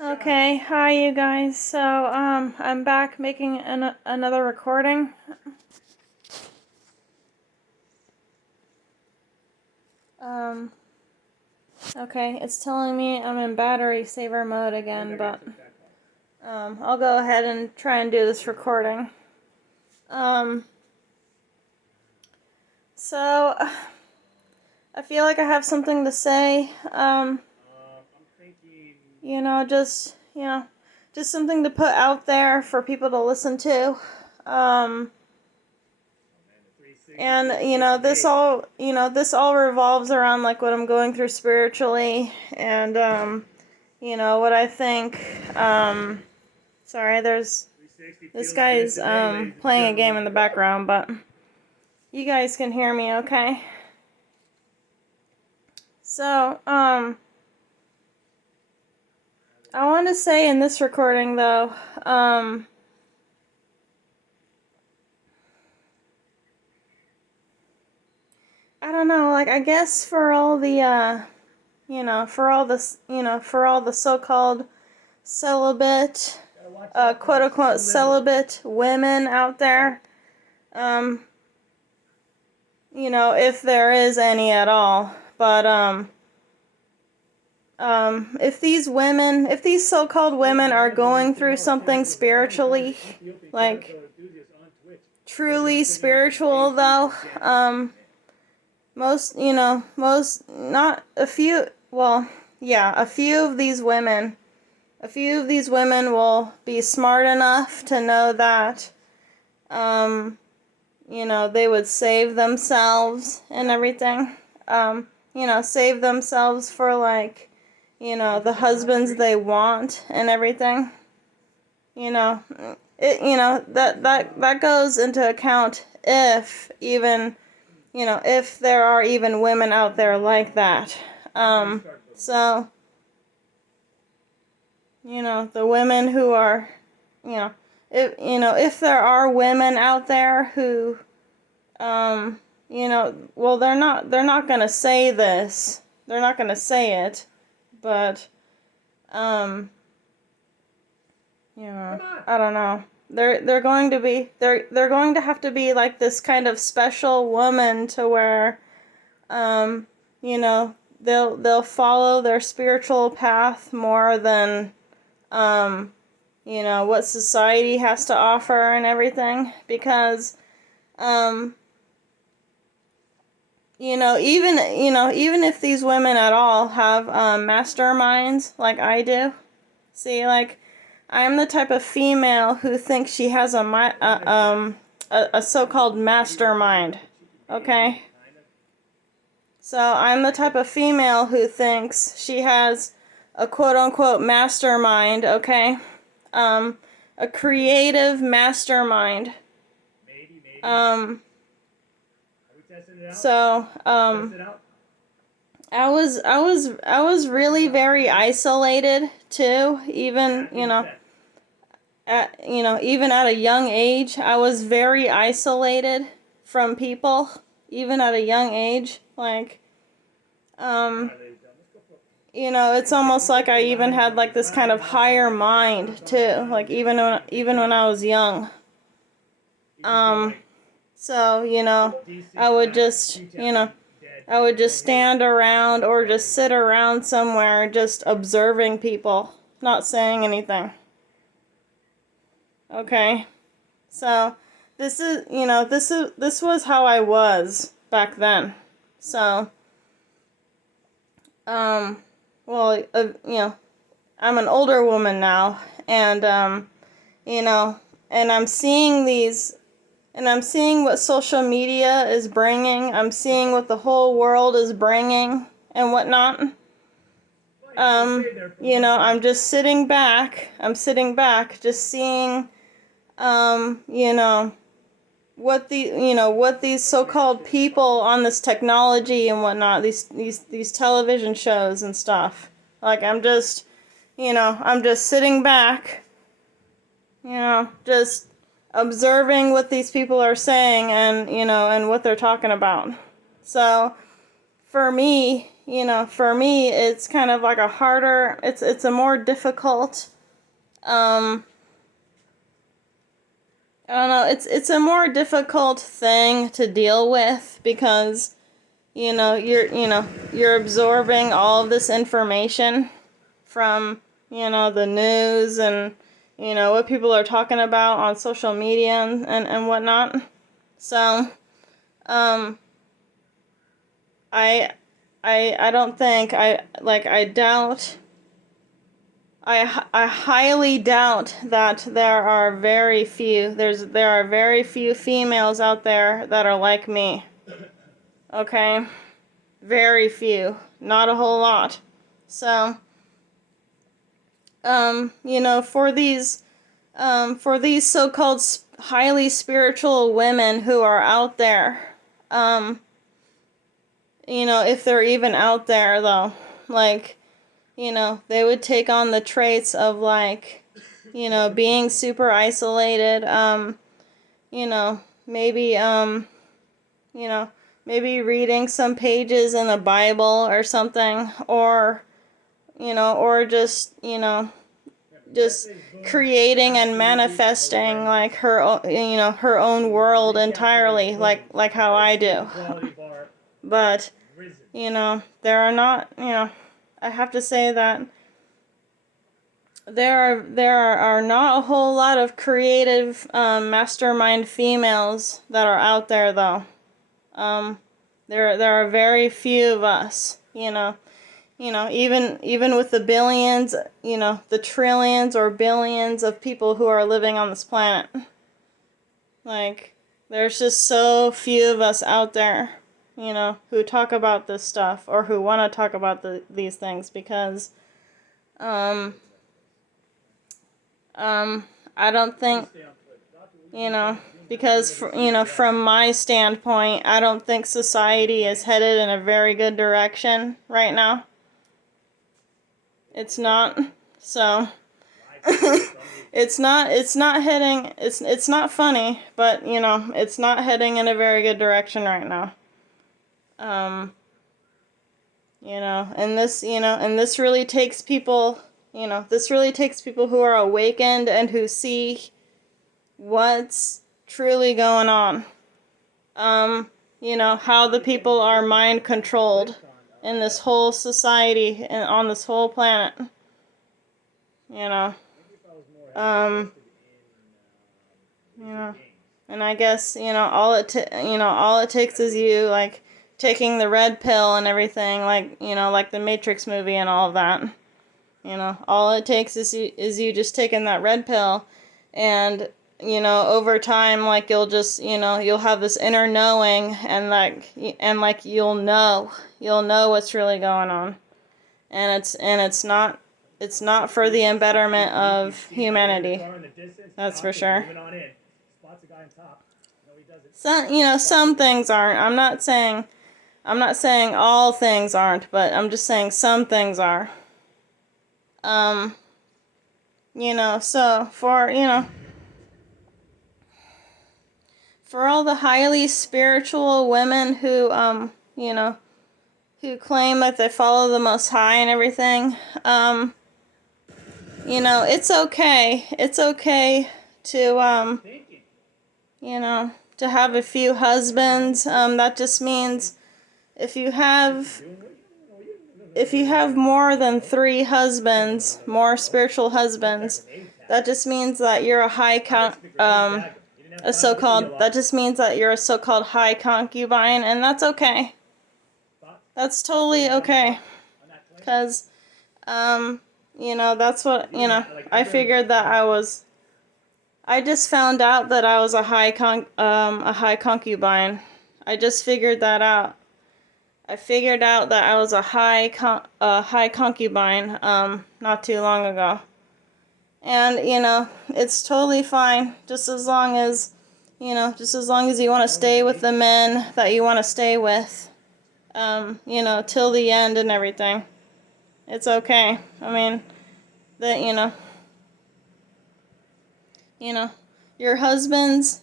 Okay, hi you guys. So, I'm back making another recording. Um, okay, it's telling me I'm in battery saver mode again, but, I'll go ahead and try and do this recording. Um, so, I feel like I have something to say. Just something to put out there for people to listen to. And this all revolves around like what I'm going through spiritually, and what I think. Sorry, there's this guy's playing a game in the background, but you guys can hear me okay? So, I want to say in this recording though, I don't know, like I guess for all the for all the so-called celibate, quote unquote celibate women out there, if there is any at all. But if these so-called women are going through something spiritually, like truly spiritual though, not a few, well, yeah, a few of these women will be smart enough to know that, they would save themselves and everything. Save themselves for like, the husbands they want and everything. That goes into account if there are even women out there like that. So, the women who are, if there are women out there who, well, they're not gonna say this. They're not gonna say it, but, I don't know. They're going to have to be like this kind of special woman to where, they'll follow their spiritual path more than, what society has to offer and everything, because, even if these women at all have masterminds like I do. See, like, I'm the type of female who thinks she has a so-called mastermind. Okay? So I'm the type of female who thinks she has a quote-unquote mastermind, okay? A creative mastermind. So, I was really very isolated too, even, even at a young age, I was very isolated from people, even at a young age. Like, it's almost like I even had like this kind of higher mind too, like even when I was young. So, I would just, I would just stand around or just sit around somewhere just observing people, not saying anything. Okay? So, this was how I was back then. So, well, I'm an older woman now, and, and I'm seeing what social media is bringing. I'm seeing what the whole world is bringing and whatnot. I'm just sitting back. I'm sitting back, just seeing, what these so-called people on this technology and whatnot, these television shows and stuff. Like, I'm just sitting back, just observing what these people are saying and, and what they're talking about. So, for me, for me, it's kind of like a harder, it's a more difficult, I don't know, it's a more difficult thing to deal with because, you're absorbing all of this information from, the news and, what people are talking about on social media and whatnot. So, I, I don't think, I doubt, I highly doubt that there are very few, there are very few females out there that are like me. Okay? Very few. Not a whole lot. So, for these so-called highly spiritual women who are out there, if they're even out there though, like, they would take on the traits of like, being super isolated, maybe, maybe reading some pages in the Bible or something, or just creating and manifesting like her own world entirely, like how I do. But, there are not, I have to say that there are not a whole lot of creative mastermind females that are out there though. There are very few of us, even with the billions, the trillions or billions of people who are living on this planet. Like, there's just so few of us out there, who talk about this stuff or who want to talk about these things because, I don't think, because, from my standpoint, I don't think society is headed in a very good direction right now. It's not. So, it's not heading, it's not funny, but, it's not heading in a very good direction right now. And this really takes people, who are awakened and who see what's truly going on. How the people are mind controlled in this whole society and on this whole planet. Um, and I guess, all it takes is you, like, taking the red pill and everything, like, like the Matrix movie and all of that. All it takes is you just taking that red pill and, over time, like, you'll just, you'll have this inner knowing and like you'll know what's really going on. And it's not for the embetterment of humanity. That's for sure. Some things aren't. I'm not saying all things aren't, but I'm just saying some things are. So for all the highly spiritual women who, who claim that they follow the Most High and everything, it's okay. It's okay to, to have a few husbands. That just means if you have more than 3 husbands, more spiritual husbands, that just means that you're that just means that you're a so-called high concubine, and that's okay. That's totally okay. Because, that's what, I figured that I just found out that I was a high concubine. I just figured that out. I figured out that I was a high concubine, not too long ago. And, it's totally fine, just as long as you want to stay with the men that you want to stay with, till the end and everything. It's okay. I mean, your husbands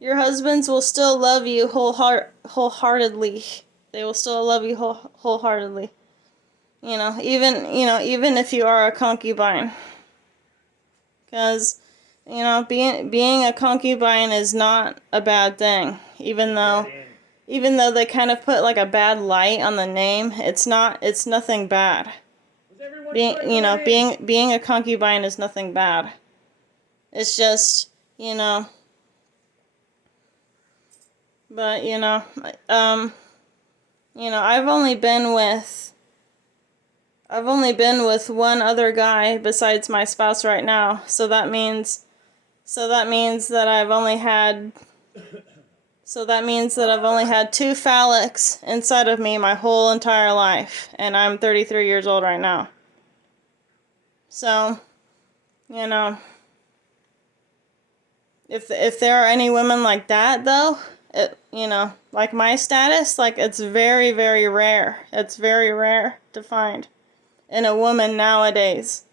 will still love you wholeheartedly, They will still love you wholeheartedly. Even if you are a concubine, because being a concubine is not a bad thing. Even though they kind of put like a bad light on the name, it's not. It's nothing bad. Being a concubine is nothing bad. It's just, but I've only been with one other guy besides my spouse right now. So that means that I've only had two phallics inside of me my whole entire life, and I'm 33 years old right now. So, if there are any women like that, though, like my status, like, it's very, very rare. It's very rare to find in a woman nowadays.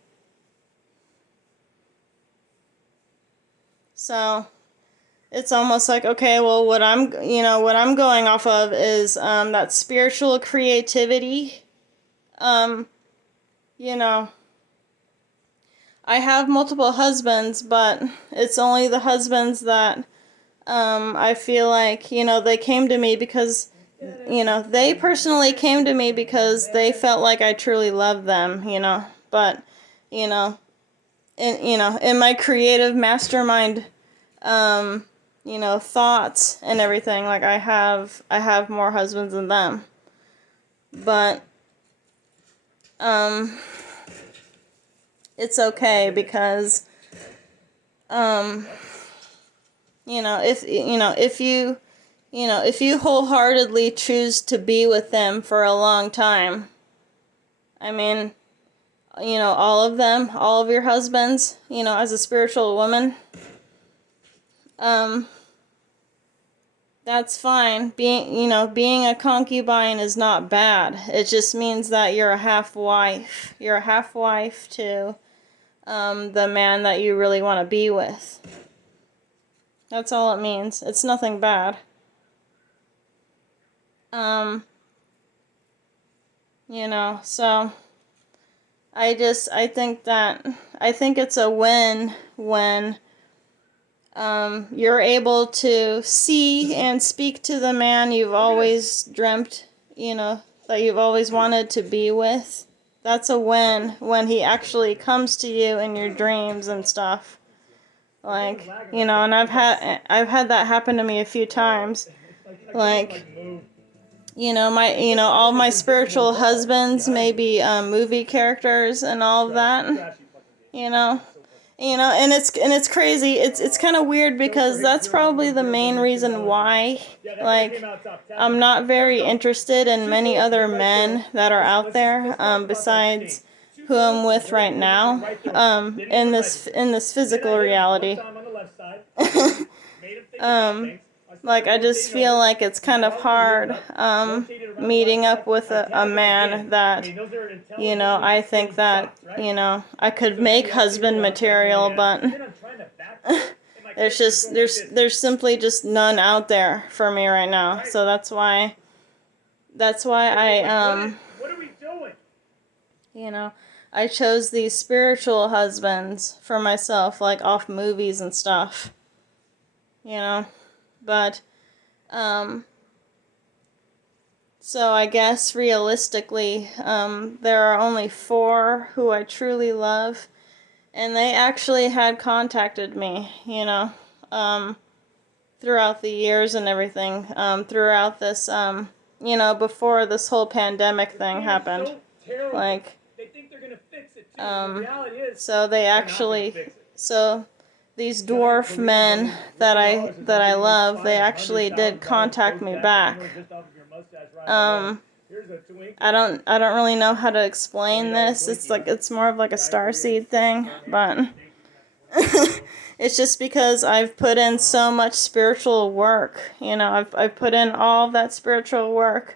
So it's almost like, okay, well, what I'm going off of is that spiritual creativity. I have multiple husbands, but it's only the husbands that I feel like, they came to me because, they personally came to me because they felt like I truly loved them, but, in my creative mastermind, thoughts and everything, like, I have more husbands than them, but, it's okay because, if you wholeheartedly choose to be with them for a long time, I mean, all of them, all of your husbands, as a spiritual woman, that's fine. Being a concubine is not bad. It just means that you're a half wife. You're a half wife to the man that you really want to be with. That's all it means. It's nothing bad. So I think it's a win when you're able to see and speak to the man you've always dreamt, that you've always wanted to be with. That's a win when he actually comes to you in your dreams and stuff. Like, and I've had that happen to me a few times. Like, all my spiritual husbands may be movie characters and all of that. And it's crazy. It's kind of weird because that's probably the main reason why, like, I'm not very interested in many other men that are out there, besides who I'm with right now, in this physical reality. Like, I just feel like it's kind of hard, meeting up with a man that, I think that, I could make husband material, but there's simply just none out there for me right now. So that's why I, what are we doing? I chose these spiritual husbands for myself, like off movies and stuff, but, so I guess realistically, there are only 4 who I truly love, and they actually had contacted me, throughout the years and everything, throughout this, before this whole pandemic thing happened, like, so they actually, so these dwarf men that I love, they actually did contact me back. I don't really know how to explain this. It's more of like a starseed thing, but it's just because I've put in so much spiritual work. I've put in all of that spiritual work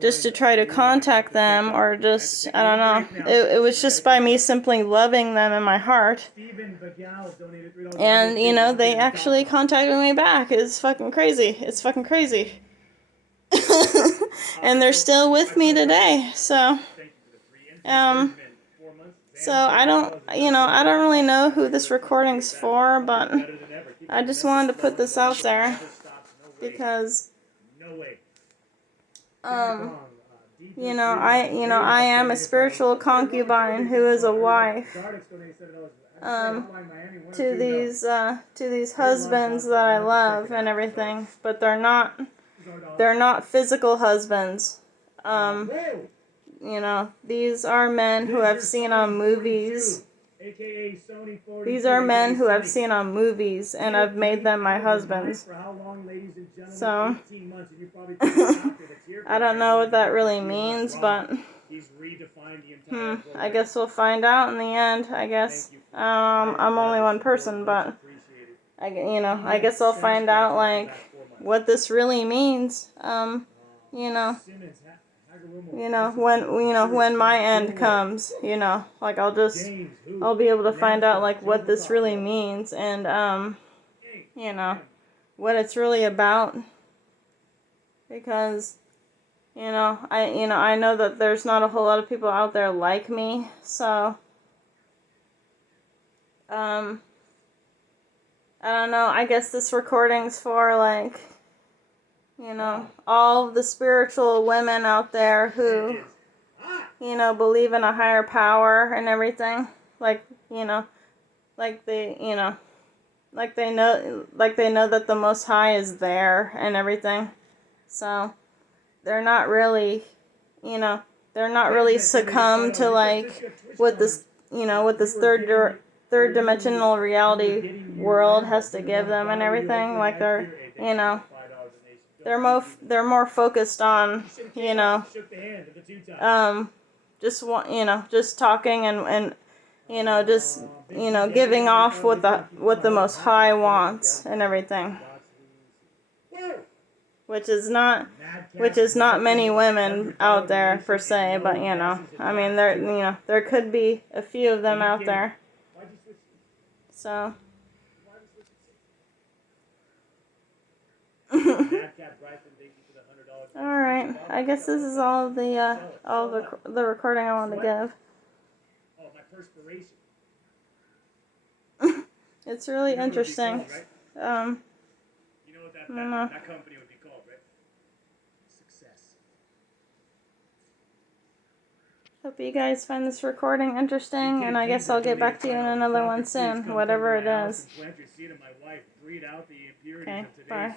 just to try to contact them, or just, I don't know. It was just by me simply loving them in my heart. And, they actually contacted me back. It's fucking crazy. It's fucking crazy. and they're still with me today. So, so I don't, I don't really know who this recording's for, but I just wanted to put this out there because, I am a spiritual concubine who is a wife, to these husbands that I love and everything, but they're not physical husbands. These are men who I've seen on movies. These are men who I've seen on movies, and I've made them my husbands. So, I don't know what that really means, but I guess we'll find out in the end, I guess. I'm only one person, but I guess I'll find out, like, what this really means. When my end comes, like I'll be able to find out, like, what this really means, and what it's really about, because I know that there's not a whole lot of people out there like me, so I don't know, I guess this recording's for, like, all of the spiritual women out there who, believe in a higher power and everything. Like, like they know that the Most High is there and everything. So, they're not really succumb to, like, what this third dimensional reality world has to give them and everything. Like, they're more focused on, just talking and giving off what the Most High wants and everything. Which is not many women out there per se, but I mean, there could be a few of them out there. So. Alright, I guess this is all the recording I wanted to give. It's really interesting. You know what that company would be called, right? Success. Hope you guys find this recording interesting, and I guess I'll get back to you in another one soon, whatever it is. Okay, bye.